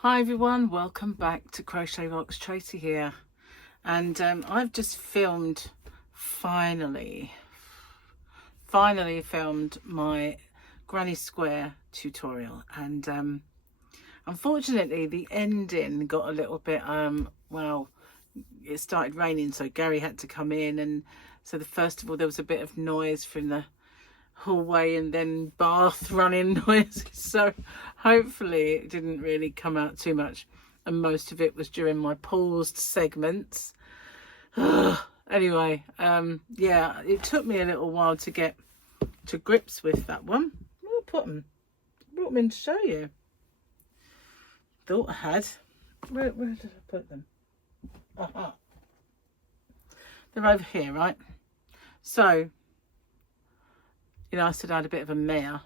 Hi everyone, welcome back to CrochetRocks. Tracy here, and I've just filmed, finally filmed my granny square tutorial, and unfortunately the ending got a little bit well, it started raining, so Gary had to come in, and so first of all there was a bit of noise from the hallway and then bath running noises, so hopefully it didn't really come out too much, and most of it was during my paused segments. Anyway, yeah, it took me a little while to get to grips with that one. I'll brought them in to show you. Thought I had. Where did I put them? They're over here, right? So, you know, I said I had a bit of a mare.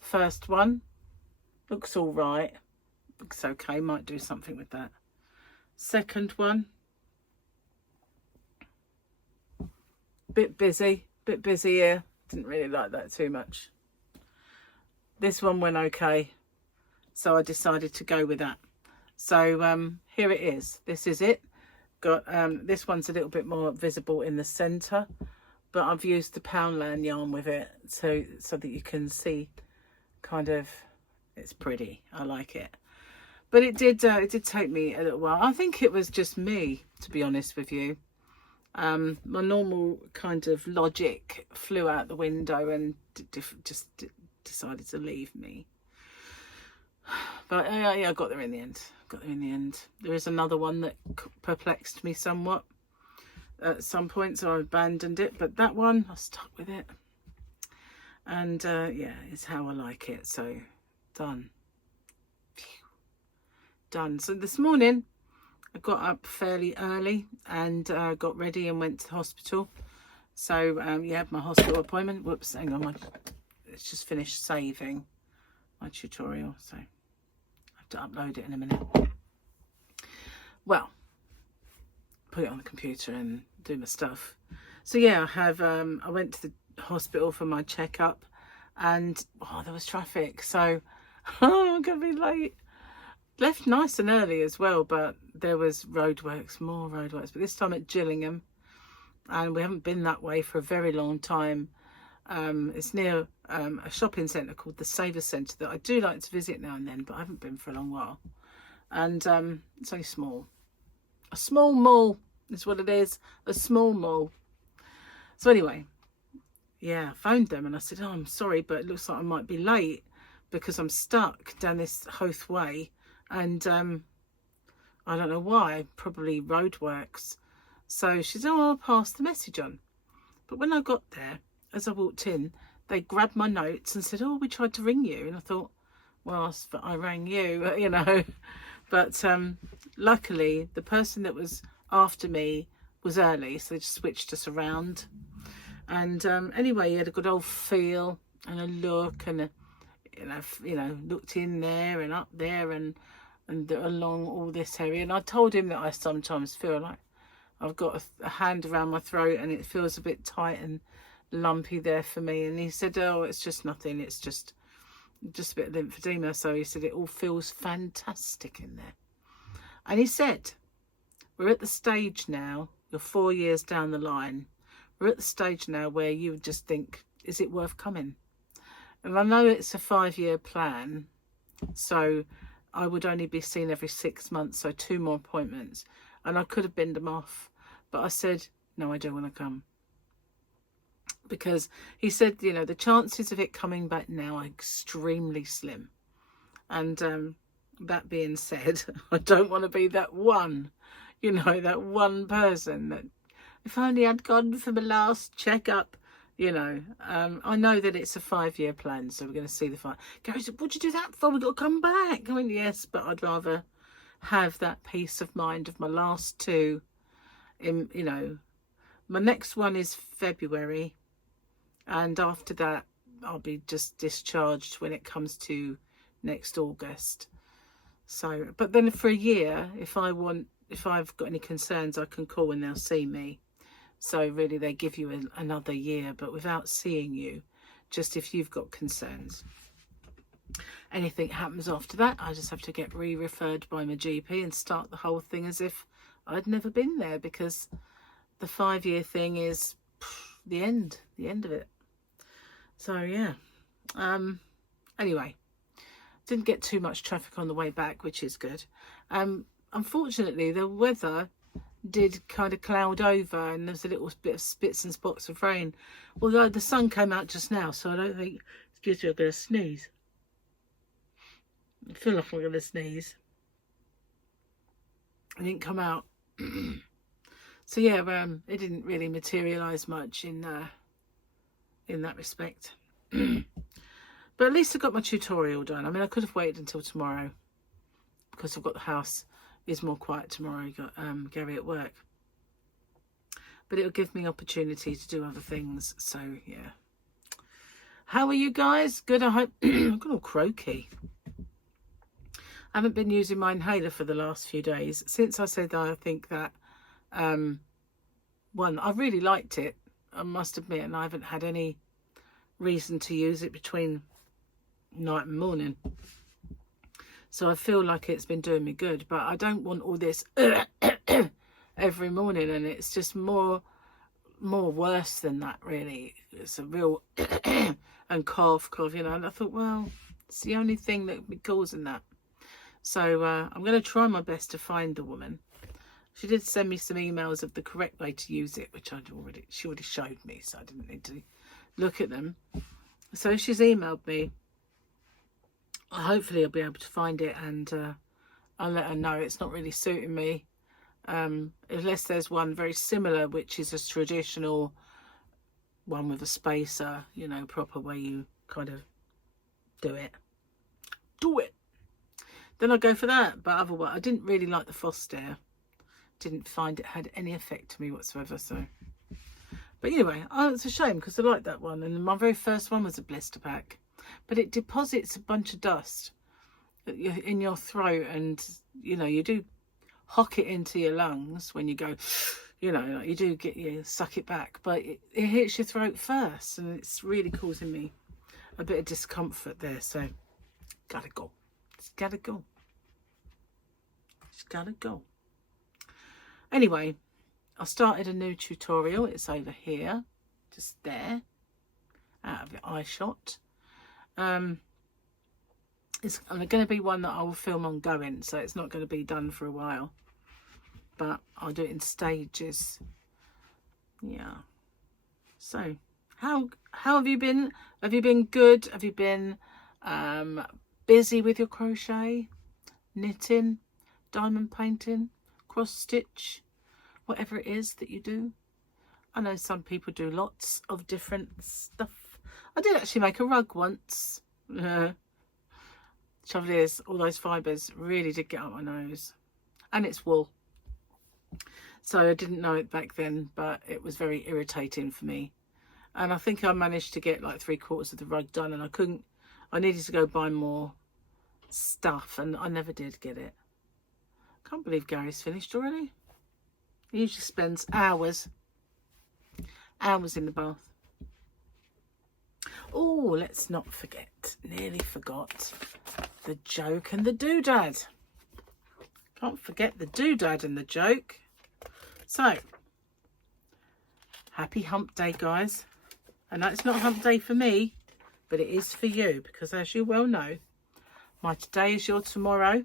First one looks all right, looks okay, might do something with that. Second one, bit busy here, didn't really like that too much. This one went okay, so I decided to go with that. So here it is. This is it. Got this one's a little bit more visible in the center, but I've used the Poundland yarn with it so that you can see kind of, it's pretty. I like it. But it did take me a little while. I think it was just me, to be honest with you. My normal kind of logic flew out the window and just decided to leave me. But yeah, I got there in the end. There is another one that perplexed me somewhat at some point, so I abandoned it, but that one I stuck with it, and yeah, it's how I like it. So done. Done. So this morning I got up fairly early and got ready and went to the hospital. So yeah, my hospital appointment. Whoops, hang on, it's just finished saving my tutorial, so I have to upload it in a minute. Well, put it on the computer and do my stuff. So yeah, I went to the hospital for my checkup, and there was traffic, so I'm gonna be late. Left nice and early as well, but there was more roadworks, but this time at Gillingham, and we haven't been that way for a very long time. It's near a shopping centre called the Saviour Centre that I do like to visit now and then, but I haven't been for a long while. And it's only small. A small mall is what it is. A small mall. So anyway, yeah, I phoned them and I said, oh, I'm sorry, but it looks like I might be late because I'm stuck down this Hoth Way, and I don't know why, probably roadworks. So she said, oh, I'll pass the message on. But when I got there, as I walked in, they grabbed my notes and said, oh, we tried to ring you. And I thought, well, I rang you, you know. But luckily, the person that was after me was early, so they just switched us around. And anyway, he had a good old feel and a look, and you know, looked in there and up there and along all this area. And I told him that I sometimes feel like I've got a hand around my throat and it feels a bit tight and lumpy there for me. And he said, oh, it's just nothing, it's just a bit of lymphedema. So he said it all feels fantastic in there. And he said, we're at the stage now, you're 4 years down the line, we're at the stage now where you would just think, is it worth coming? And I know it's a 5-year plan, so I would only be seen every 6 months, so 2 more appointments, and I could have binned them off, but I said, no, I don't want to come. Because he said, you know, the chances of it coming back now are extremely slim. And that being said, I don't want to be that one, you know, that one person that, if only I'd gone for my last checkup, you know. I know that it's a 5-year plan, so we're going to see the 5. Gary said, what'd you do that for? We've got to come back. I mean, yes, but I'd rather have that peace of mind of my last 2. You know, my next one is February. And after that, I'll be just discharged when it comes to next August. So, but then for a year, if I've got any concerns, I can call and they'll see me. So really, they give you another year, but without seeing you, just if you've got concerns. Anything happens after that, I just have to get re-referred by my GP and start the whole thing as if I'd never been there, because the 5-year thing is the end of it. So yeah, anyway, didn't get too much traffic on the way back, which is good. Unfortunately, the weather did kind of cloud over, and there's a little bit of spits and spots of rain. Although the sun came out just now, so I don't think, excuse me, I'm going to sneeze. I feel like I'm going to sneeze. It didn't come out. So yeah, it didn't really materialise much in that respect. But at least I got my tutorial done. I mean, I could have waited until tomorrow, because I've got the house is more quiet tomorrow. I got Gary at work, but it'll give me opportunity to do other things. So yeah. How are you guys? Good, I hope. I've got all croaky. I haven't been using my inhaler for the last few days. Since I said that, I think that one, I really liked it, I must admit, and I haven't had any reason to use it between night and morning. So I feel like it's been doing me good, but I don't want all this every morning, and it's just more worse than that, really. It's a real and cough, you know, and I thought, well, it's the only thing that would be causing that. So I'm going to try my best to find the woman. She did send me some emails of the correct way to use it, which she already showed me, so I didn't need to look at them. So she's emailed me. Hopefully I'll be able to find it, and I'll let her know it's not really suiting me. Unless there's one very similar, which is a traditional one with a spacer, you know, proper way you kind of do it. Then I'll go for that. But otherwise, I didn't really like the Foster. Didn't find it had any effect to me whatsoever. So, but anyway, it's a shame, because I like that one. And my very first one was a blister pack, but it deposits a bunch of dust in your throat, and you know, you do hock it into your lungs when you go, you know, like you suck it back, but it hits your throat first, and it's really causing me a bit of discomfort there. So gotta go. It's gotta go. It's gotta go. Anyway, I started a new tutorial. It's over here, just there, out of the eye shot. It's going to be one that I will film ongoing, so it's not going to be done for a while, but I'll do it in stages. Yeah. So how have you been? Have you been good? Have you been busy with your crochet, knitting, diamond painting, cross stitch, whatever it is that you do? I know some people do lots of different stuff. I did actually make a rug once. Trouble is, all those fibres really did get up my nose, and it's wool, so I didn't know it back then, but it was very irritating for me. And I think I managed to get like 3/4 of the rug done, and I needed to go buy more stuff, and I never did get it. Can't believe Gary's finished already. He usually spends hours in the bath. Oh, let's not forget, nearly forgot, the joke and the doodad. Can't forget the doodad and the joke. So, happy hump day, guys. I know it's not hump day for me, but it is for you, because as you well know, my today is your tomorrow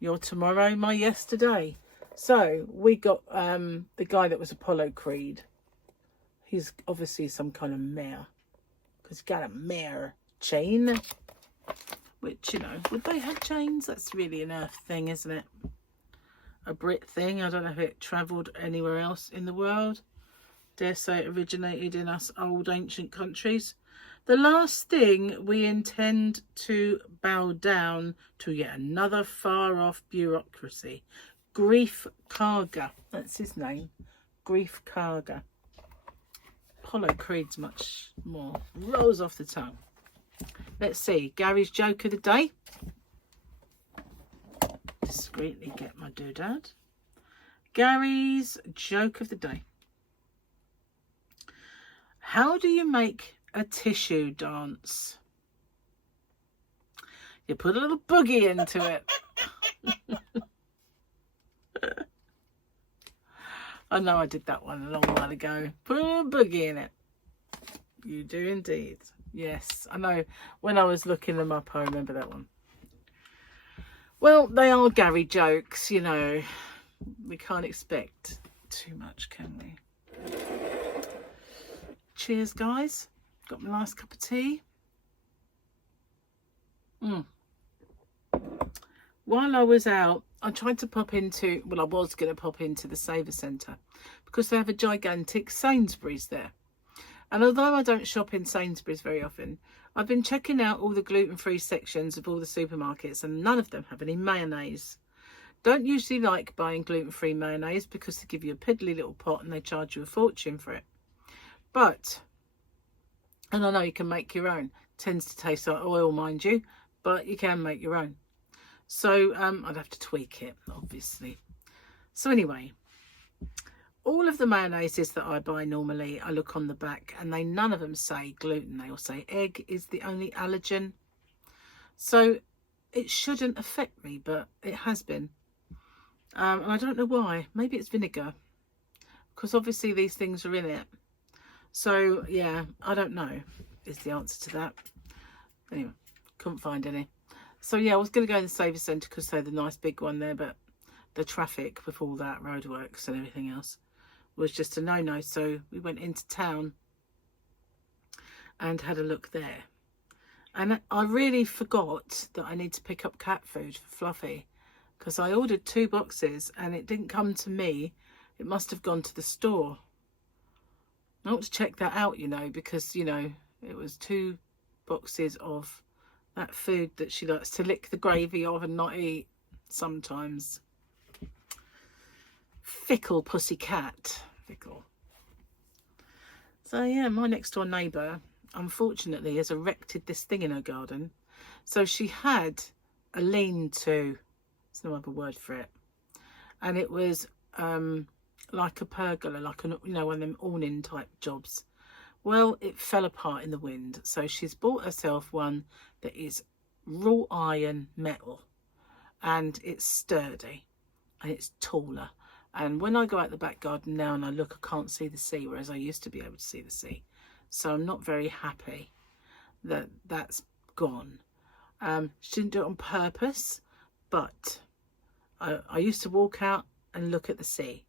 my yesterday. So we got the guy that was Apollo Creed. He's obviously some kind of mare, because he's got a mare chain, which, you know, would they have chains? That's really an Earth thing, isn't it? A Brit thing. I don't know if it travelled anywhere else in the world. Dare say it originated in us old ancient countries. The last thing we intend to bow down to yet another far off bureaucracy. Grief Karga. That's his name. Grief Karga. Apollo Creed's much more. Rolls off the tongue. Let's see. Gary's joke of the day. Discreetly get my doodad. Gary's joke of the day. How do you make a tissue dance? You put a little boogie into it. I know I did that one a long while ago. Put a boogie in it. You do indeed. Yes, I know. When I was looking them up, I remember that one. Well, they are Gary jokes, you know. We can't expect too much, can we? Cheers, guys. Got my nice cup of tea. While I was out, I tried to pop into, well, I was going to pop into the Saver Centre because they have a gigantic Sainsbury's there. And although I don't shop in Sainsbury's very often, I've been checking out all the gluten-free sections of all the supermarkets and none of them have any mayonnaise. Don't usually like buying gluten-free mayonnaise because they give you a piddly little pot and they charge you a fortune for it. But, and I know you can make your own. Tends to taste like oil, mind you, but you can make your own. So I'd have to tweak it, obviously. So anyway, all of the mayonnaises that I buy normally, I look on the back and none of them say gluten. They all say egg is the only allergen. So it shouldn't affect me, but it has been. And I don't know why. Maybe it's vinegar, because obviously these things are in it. So yeah, I don't know is the answer to that. Anyway, couldn't find any. So yeah, I was going to go in the Saver Centre because they're the nice big one there, but the traffic with all that roadworks and everything else was just a no-no. So we went into town and had a look there. And I really forgot that I need to pick up cat food for Fluffy, because I ordered 2 boxes and it didn't come to me. It must have gone to the store. I want to check that out, you know, because, you know, it was 2 boxes of that food that she likes to lick the gravy of and not eat sometimes. Fickle pussy cat. Fickle. So yeah, my next door neighbour unfortunately has erected this thing in her garden. So she had a lean-to, there's no other word for it, and it was like a pergola, like a, you know, one of them awning type jobs. Well, it fell apart in the wind, so she's bought herself one that is raw iron metal, and it's sturdy and it's taller. And when I go out the back garden now and I look, I can't see the sea, whereas I used to be able to see the sea. So I'm not very happy that that's gone. She didn't do it on purpose, but I used to walk out and look at the sea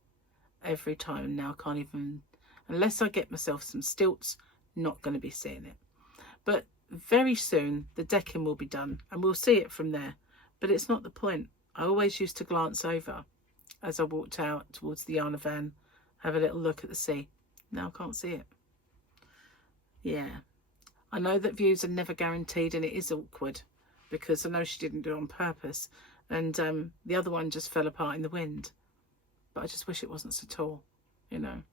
every time, and now I can't even, unless I get myself some stilts, not going to be seeing it. But very soon the decking will be done and we'll see it from there. But it's not the point. I always used to glance over as I walked out towards the Yarny van, have a little look at the sea. Now I can't see it. Yeah, I know that views are never guaranteed, and it is awkward because I know she didn't do it on purpose, and the other one just fell apart in the wind. But I just wish it wasn't so tall, you know.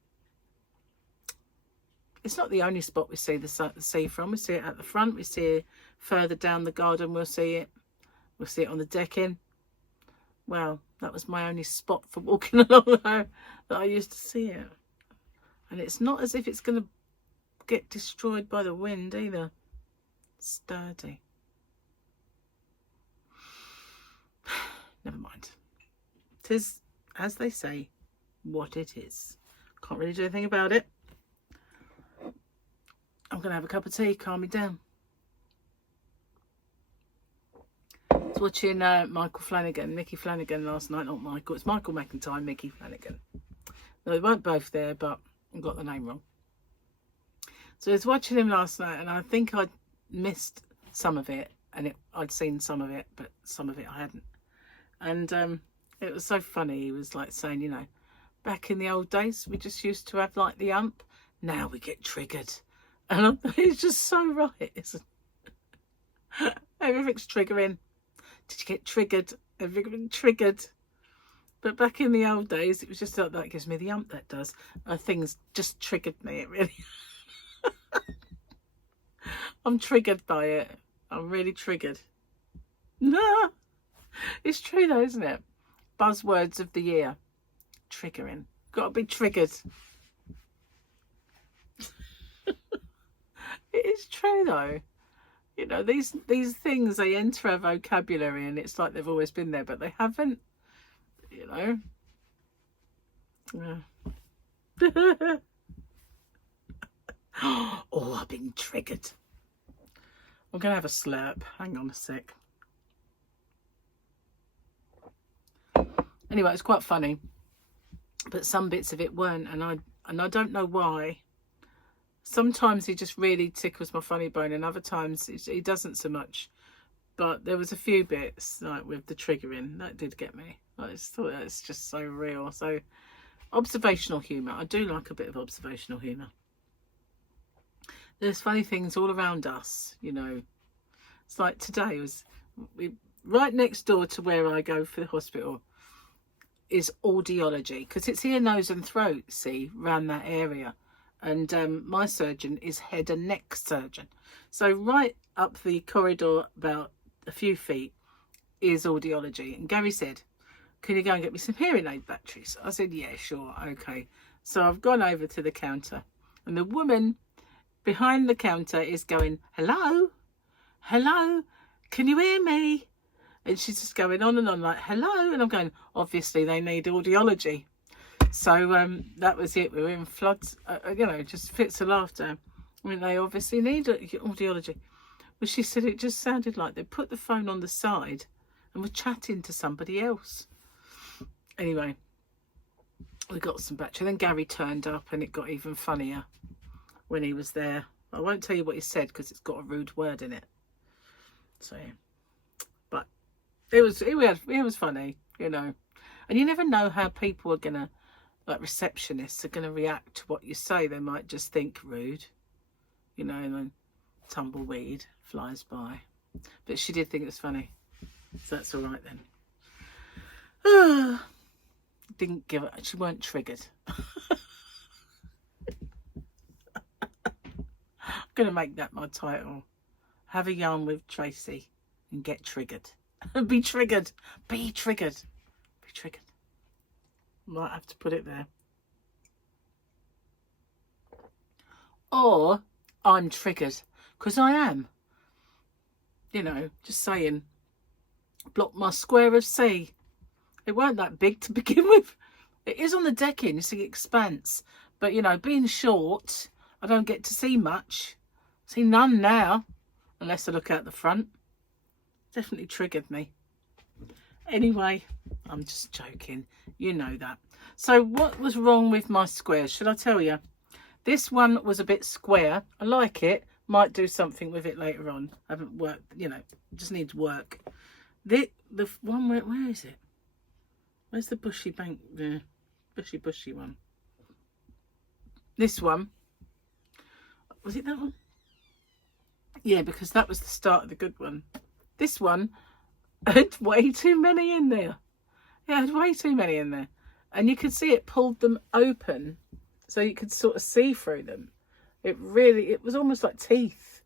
It's not the only spot we see the sea from. We see it at the front, we see it further down the garden, we'll see it on the decking. Well, that was my only spot for walking along there that I used to see it. And it's not as if it's going to get destroyed by the wind either. Sturdy. Never mind. 'Tis, as they say, what it is. Can't really do anything about it. I'm going to have a cup of tea, calm me down. I was watching Mickey Flanagan last night. Not Michael, it's Michael McIntyre, Mickey Flanagan. No, they weren't both there, but I got the name wrong. So I was watching him last night, and I think I'd missed some of it, and I'd seen some of it, but some of it I hadn't. And it was so funny. He was like saying, you know, back in the old days, we just used to have like the ump. Now we get triggered. And it's just so right, isn't it? Everything's triggering. Did you get triggered? Everything triggered. But back in the old days, it was just like, that gives me the ump, that does. Things just triggered me, it really. I'm triggered by it. I'm really triggered. No, it's true though, isn't it? Buzzwords of the year. Triggering. Got to be triggered. It is true though. You know, these things, they enter our vocabulary and it's like they've always been there, but they haven't, you know. Yeah. Oh, I've been triggered. I'm going to have a slurp. Hang on a sec. Anyway, it's quite funny, but some bits of it weren't, and I don't know why. Sometimes he just really tickles my funny bone, and other times he doesn't so much. But there was a few bits, like with the triggering, that did get me. I just thought it's just so real. So observational humour. I do like a bit of observational humour. There's funny things all around us, you know. It's like today right next door to where I go for the hospital is audiology, because it's ear, nose and throat, see, around that area. And my surgeon is head and neck surgeon. So right up the corridor about a few feet is audiology. And Gary said, can you go and get me some hearing aid batteries? I said, yeah, sure, okay. So I've gone over to the counter, and the woman behind the counter is going, hello, hello, can you hear me? And she's just going on and on like, hello. And I'm going, obviously they need audiology. So that was it. We were in floods, you know, just fits of laughter. I mean, they obviously need audiology. But she said it just sounded like they put the phone on the side and were chatting to somebody else. Anyway, we got some battery. Then Gary turned up, and it got even funnier when he was there. I won't tell you what he said because it's got a rude word in it. So, but it was funny, you know. And you never know how people are gonna, like receptionists, are gonna react to what you say. They might just think rude, you know, and then tumbleweed flies by. But she did think it was funny, so that's all right then. Didn't give it. She weren't triggered. I'm gonna make that my title. Have a yarn with Tracy and get triggered. Be triggered. Be triggered. Be triggered. Might have to put it there. Or I'm triggered, because I am. You know, just saying. Block my square of sea. It weren't that big to begin with. It is on the decking, it's the expanse. But, you know, being short, I don't get to see much. See none now, unless I look out the front. Definitely triggered me. Anyway, I'm just joking. You know that. So what was wrong with my squares? Should I tell you? This one was a bit square. I like it. Might do something with it later on. I haven't worked, you know, just needs work. The one, where is it? Where's the bushy bank? The bushy one. This one. Was it that one? Yeah, because that was the start of the good one. This one had way too many in there. Yeah, it had way too many in there. And you could see it pulled them open, so you could sort of see through them. It was almost like teeth.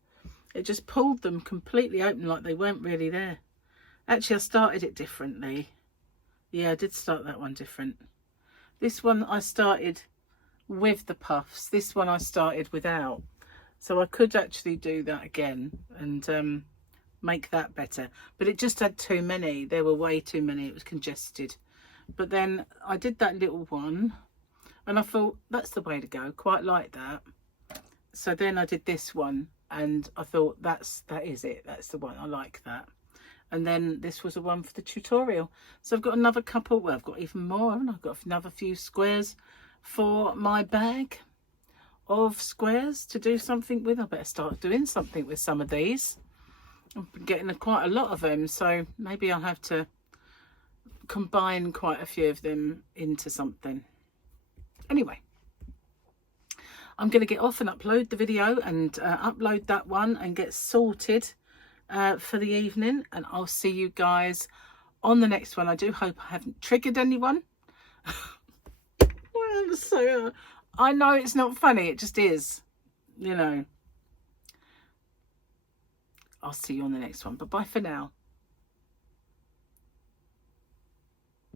It just pulled them completely open, like they weren't really there. Actually, I started it differently. Yeah, I did start that one different. This one I started with the puffs. This one I started without. So I could actually do that again and make that better. But it just had too many. There were way too many. It was congested. But then I did that little one, and I thought, that's the way to go. Quite like that. So then I did this one, and I thought, that is it. That's the one. I like that. And then this was the one for the tutorial. So I've got another couple. Well, I've got even more, haven't I? I've got another few squares for my bag of squares to do something with. I better start doing something with some of these. I've been getting quite a lot of them, so maybe I'll have to combine quite a few of them into something. Anyway, I'm going to get off and upload the video and upload that one and get sorted for the evening, and I'll see you guys on the next one. I do hope I haven't triggered anyone. Well, so I know it's not funny, it just is, you know. I'll see you on the next one, but bye for now.